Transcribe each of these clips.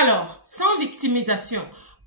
Alors, sans victimisation,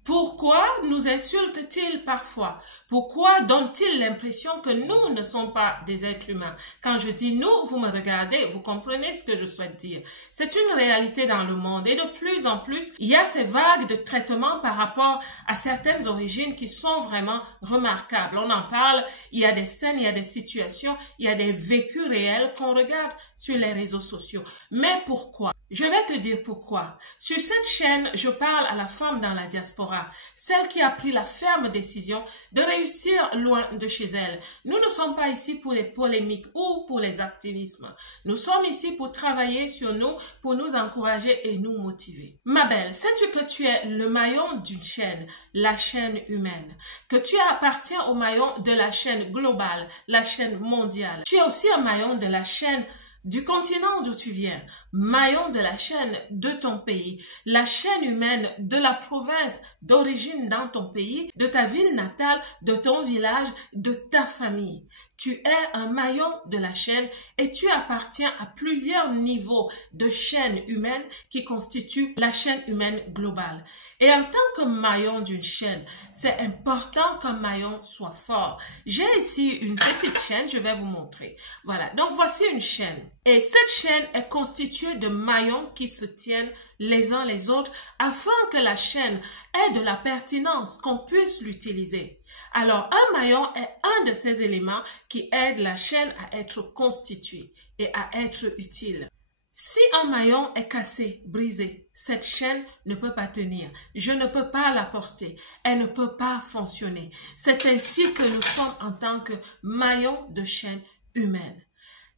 pourquoi nous insultent-ils parfois? Pourquoi donnent-ils l'impression que nous ne sommes pas des êtres humains? Quand je dis nous, vous me regardez, vous comprenez ce que je souhaite dire. C'est une réalité dans le monde et de plus en plus, il y a ces vagues de traitement par rapport à certaines origines qui sont vraiment remarquables. On en parle, il y a des scènes, il y a des situations, il y a des vécus réels qu'on regarde sur les réseaux sociaux. Mais pourquoi? Je vais te dire pourquoi. Sur cette chaîne, je parle à la femme dans la diaspora, celle qui a pris la ferme décision de réussir loin de chez elle. Nous ne sommes pas ici pour les polémiques ou pour les activismes. Nous sommes ici pour travailler sur nous, pour nous encourager et nous motiver. Ma belle, sais-tu que tu es le maillon d'une chaîne, la chaîne humaine, que tu appartiens au maillon de la chaîne globale, la chaîne mondiale. Tu es aussi un maillon de la chaîne du continent d'où tu viens, maillon de la chaîne de ton pays, la chaîne humaine de la province d'origine dans ton pays, de ta ville natale, de ton village, de ta famille. Tu es un maillon de la chaîne et tu appartiens à plusieurs niveaux de chaîne humaine qui constituent la chaîne humaine globale. Et en tant que maillon d'une chaîne, c'est important qu'un maillon soit fort. J'ai ici une petite chaîne, je vais vous montrer. Voilà, donc voici une chaîne. Et cette chaîne est constituée de maillons qui se tiennent les uns les autres afin que la chaîne ait de la pertinence, qu'on puisse l'utiliser. Alors, un maillon est un de ces éléments qui aident la chaîne à être constituée et à être utile. Si un maillon est cassé, brisé, cette chaîne ne peut pas tenir. Je ne peux pas la porter. Elle ne peut pas fonctionner. C'est ainsi que nous sommes en tant que maillons de chaîne humaine.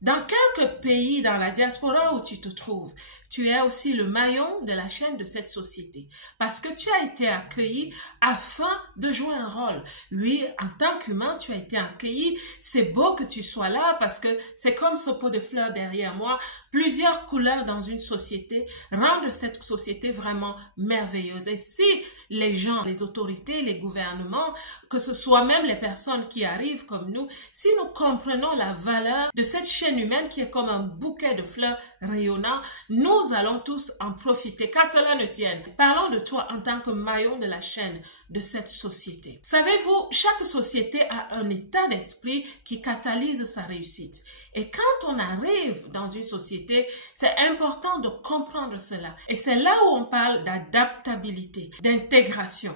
Dans quelques pays dans la diaspora où tu te trouves, tu es aussi le maillon de la chaîne de cette société parce que tu as été accueilli afin de jouer un rôle. Oui, en tant qu'humain, tu as été accueilli. C'est beau que tu sois là parce que c'est comme ce pot de fleurs derrière moi. Plusieurs couleurs dans une société rendent cette société vraiment merveilleuse. Et si les gens, les autorités, les gouvernements, que ce soit même les personnes qui arrivent comme nous, si nous comprenons la valeur de cette chaîne humaine qui est comme un bouquet de fleurs rayonnant, nous allons tous en profiter, qu'à cela ne tienne. Parlons de toi en tant que maillon de la chaîne de cette société. Savez-vous, chaque société a un état d'esprit qui catalyse sa réussite. Et quand on arrive dans une société, c'est important de comprendre cela. Et c'est là où on parle d'adaptabilité, d'intégration.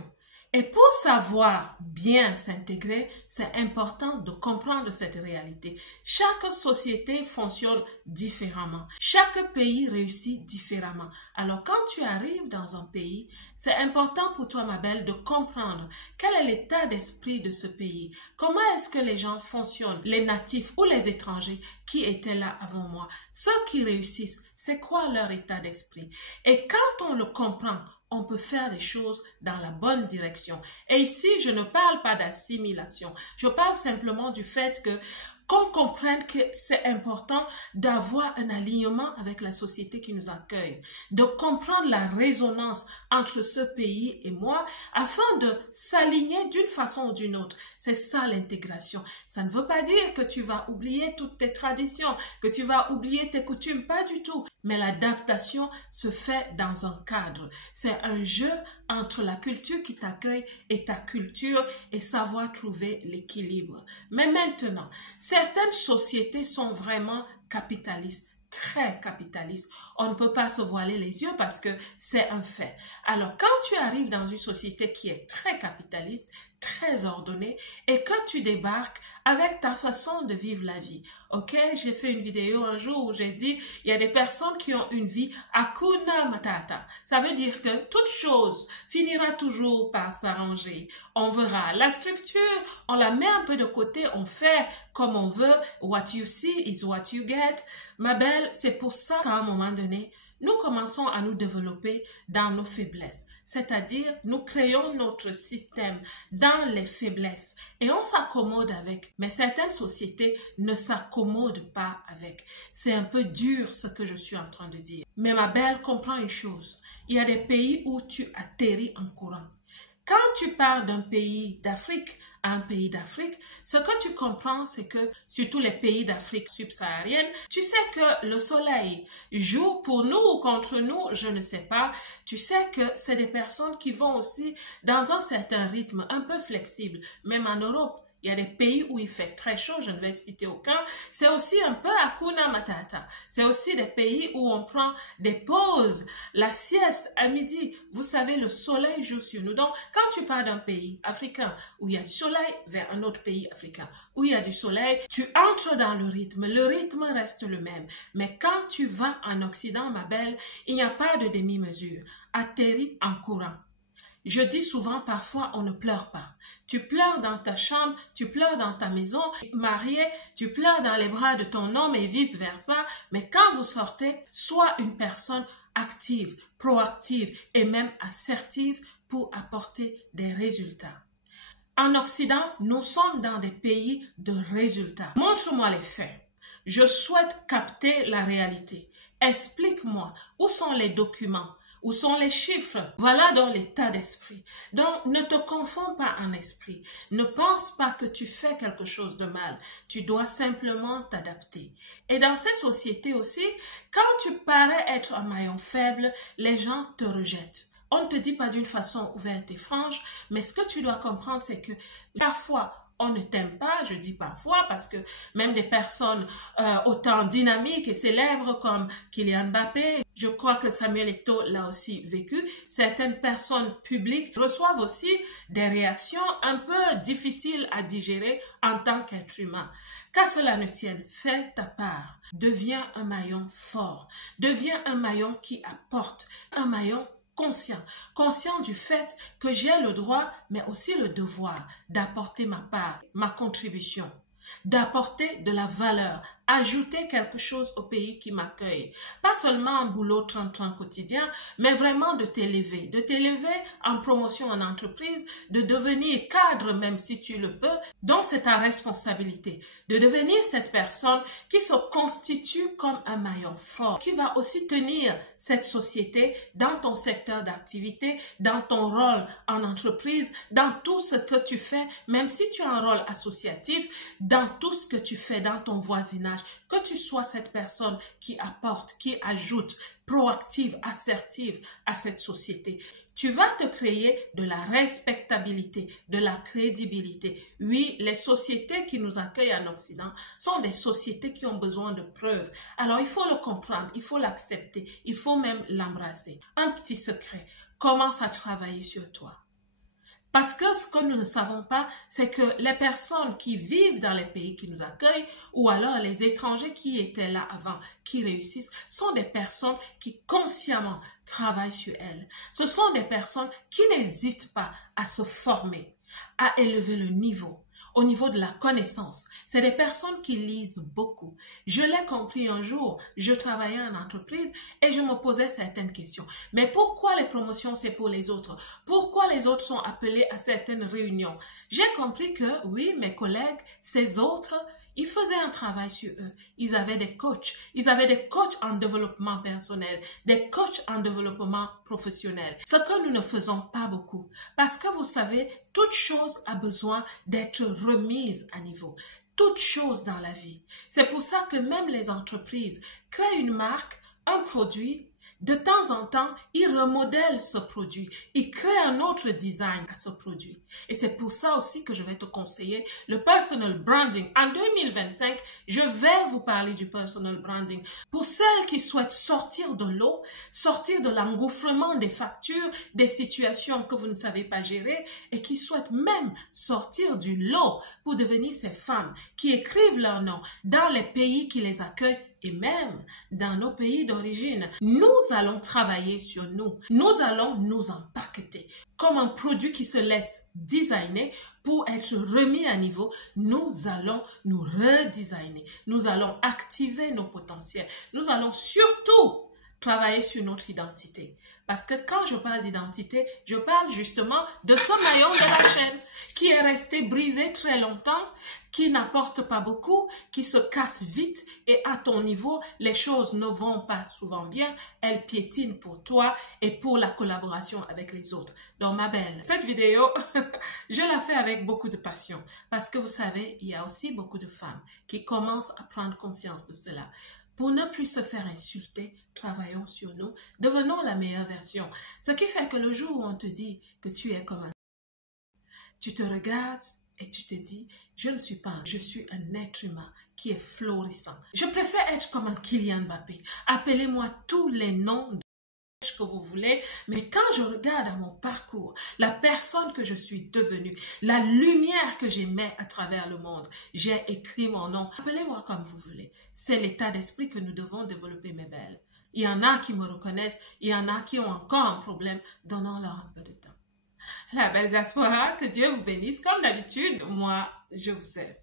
Et pour savoir bien s'intégrer, c'est important de comprendre cette réalité. Chaque société fonctionne différemment. Chaque pays réussit différemment. Alors quand tu arrives dans un pays, c'est important pour toi, ma belle, de comprendre quel est l'état d'esprit de ce pays. Comment est-ce que les gens fonctionnent, les natifs ou les étrangers qui étaient là avant moi. Ceux qui réussissent, c'est quoi leur état d'esprit? Et quand on le comprend, on peut faire les choses dans la bonne direction. Et ici, je ne parle pas d'assimilation. Je parle simplement du fait qu'on comprenne que c'est important d'avoir un alignement avec la société qui nous accueille, de comprendre la résonance entre ce pays et moi afin de s'aligner d'une façon ou d'une autre. C'est ça l'intégration. Ça ne veut pas dire que tu vas oublier toutes tes traditions, que tu vas oublier tes coutumes, pas du tout. Mais l'adaptation se fait dans un cadre. C'est un jeu entre la culture qui t'accueille et ta culture et savoir trouver l'équilibre. Mais maintenant, certaines sociétés sont vraiment capitalistes, très capitalistes. On ne peut pas se voiler les yeux parce que c'est un fait. Alors, quand tu arrives dans une société qui est très capitaliste, très ordonnée et que tu débarques avec ta façon de vivre la vie. Ok, j'ai fait une vidéo un jour où j'ai dit il y a des personnes qui ont une vie hakuna matata. Ça veut dire que toute chose finira toujours par s'arranger. On verra. La structure, on la met un peu de côté, on fait comme on veut. What you see is what you get. Ma belle, c'est pour ça qu'à un moment donné, nous commençons à nous développer dans nos faiblesses. C'est-à-dire, nous créons notre système dans les faiblesses et on s'accommode avec. Mais certaines sociétés ne s'accommodent pas avec. C'est un peu dur ce que je suis en train de dire. Mais ma belle, comprends une chose. Il y a des pays où tu atterris en courant. Quand tu pars d'un pays d'Afrique à un pays d'Afrique, ce que tu comprends, c'est que, surtout les pays d'Afrique subsaharienne, tu sais que le soleil joue pour nous ou contre nous, je ne sais pas. Tu sais que c'est des personnes qui vont aussi dans un certain rythme, un peu flexible, même en Europe. Il y a des pays où il fait très chaud, je ne vais citer aucun. C'est aussi un peu Hakuna Matata. C'est aussi des pays où on prend des pauses, la sieste à midi. Vous savez, le soleil joue sur nous. Donc, quand tu pars d'un pays africain où il y a du soleil vers un autre pays africain où il y a du soleil, tu entres dans le rythme. Le rythme reste le même. Mais quand tu vas en Occident, ma belle, il n'y a pas de demi-mesure. Atterris en courant. Je dis souvent, parfois, on ne pleure pas. Tu pleures dans ta chambre, tu pleures dans ta maison, marié, tu pleures dans les bras de ton homme et vice-versa. Mais quand vous sortez, sois une personne active, proactive et même assertive pour apporter des résultats. En Occident, nous sommes dans des pays de résultats. Montre-moi les faits. Je souhaite capter la réalité. Explique-moi où sont les documents. Où sont les chiffres? Voilà donc l'état d'esprit. Donc, ne te confonds pas en esprit. Ne pense pas que tu fais quelque chose de mal. Tu dois simplement t'adapter. Et dans ces sociétés aussi, quand tu parais être un maillon faible, les gens te rejettent. On ne te dit pas d'une façon ouverte et franche, mais ce que tu dois comprendre, c'est que parfois, on ne t'aime pas, je dis parfois, parce que même des personnes autant dynamiques et célèbres comme Kylian Mbappé, je crois que Samuel Eto'o l'a aussi vécu, certaines personnes publiques reçoivent aussi des réactions un peu difficiles à digérer en tant qu'être humain. Qu'à cela ne tienne, fais ta part, deviens un maillon fort, deviens un maillon qui apporte, un maillon conscient du fait que j'ai le droit, mais aussi le devoir d'apporter ma part, ma contribution, d'apporter de la valeur, ajouter quelque chose au pays qui m'accueille. Pas seulement un boulot 30-30 quotidien, mais vraiment de t'élever en promotion en entreprise, de devenir cadre même si tu le peux. Donc c'est ta responsabilité de devenir cette personne qui se constitue comme un maillon fort, qui va aussi tenir cette société dans ton secteur d'activité, dans ton rôle en entreprise, dans tout ce que tu fais, même si tu as un rôle associatif, dans tout ce que tu fais dans ton voisinage. Que tu sois cette personne qui apporte, qui ajoute, proactive, assertive à cette société. Tu vas te créer de la respectabilité, de la crédibilité. Oui, les sociétés qui nous accueillent en Occident sont des sociétés qui ont besoin de preuves. Alors, il faut le comprendre, il faut l'accepter, il faut même l'embrasser. Un petit secret, commence à travailler sur toi. Parce que ce que nous ne savons pas, c'est que les personnes qui vivent dans les pays qui nous accueillent, ou alors les étrangers qui étaient là avant, qui réussissent, sont des personnes qui consciemment travaillent sur elles. Ce sont des personnes qui n'hésitent pas à se former, à élever le niveau. Au niveau de la connaissance, c'est des personnes qui lisent beaucoup. Je l'ai compris un jour, je travaillais en entreprise et je me posais certaines questions. Mais pourquoi les promotions, c'est pour les autres? Pourquoi les autres sont appelés à certaines réunions? J'ai compris que, oui, mes collègues, ces autres, ils faisaient un travail sur eux. Ils avaient des coachs. Ils avaient des coachs en développement personnel, des coachs en développement professionnel. Ce que nous ne faisons pas beaucoup. Parce que vous savez, toute chose a besoin d'être remise à niveau. Toute chose dans la vie. C'est pour ça que même les entreprises créent une marque, un produit. De temps en temps, ils remodèlent ce produit. Ils créent un autre design à ce produit. Et c'est pour ça aussi que je vais te conseiller le personal branding. En 2025, je vais vous parler du personal branding. Pour celles qui souhaitent sortir de l'eau, sortir de l'engouffrement des factures, des situations que vous ne savez pas gérer et qui souhaitent même sortir du lot pour devenir ces femmes qui écrivent leur nom dans les pays qui les accueillent et même dans nos pays d'origine. Nous allons travailler sur nous. Nous allons nous empaqueter comme un produit qui se laisse designer pour être remis à niveau. Nous allons nous redesigner. Nous allons activer nos potentiels. Nous allons surtout travailler sur notre identité. Parce que quand je parle d'identité, je parle justement de ce maillon de la chaîne qui est resté brisé très longtemps, qui n'apporte pas beaucoup, qui se casse vite et à ton niveau, les choses ne vont pas souvent bien, elles piétinent pour toi et pour la collaboration avec les autres. Donc ma belle, cette vidéo, je la fais avec beaucoup de passion parce que vous savez, il y a aussi beaucoup de femmes qui commencent à prendre conscience de cela. Pour ne plus se faire insulter, travaillons sur nous, devenons la meilleure version. Ce qui fait que le jour où on te dit que tu es comme un... Tu te regardes et tu te dis, je ne suis pas je suis un être humain qui est florissant. Je préfère être comme un Kylian Mbappé. Appelez-moi tous les noms que vous voulez, mais quand je regarde à mon parcours, la personne que je suis devenue, la lumière que j'émets à travers le monde, j'ai écrit mon nom. Appelez-moi comme vous voulez. C'est l'état d'esprit que nous devons développer, mes belles. Il y en a qui me reconnaissent, il y en a qui ont encore un problème. Donnons-leur un peu de temps. La belle diaspora, que Dieu vous bénisse. Comme d'habitude, moi, je vous aime.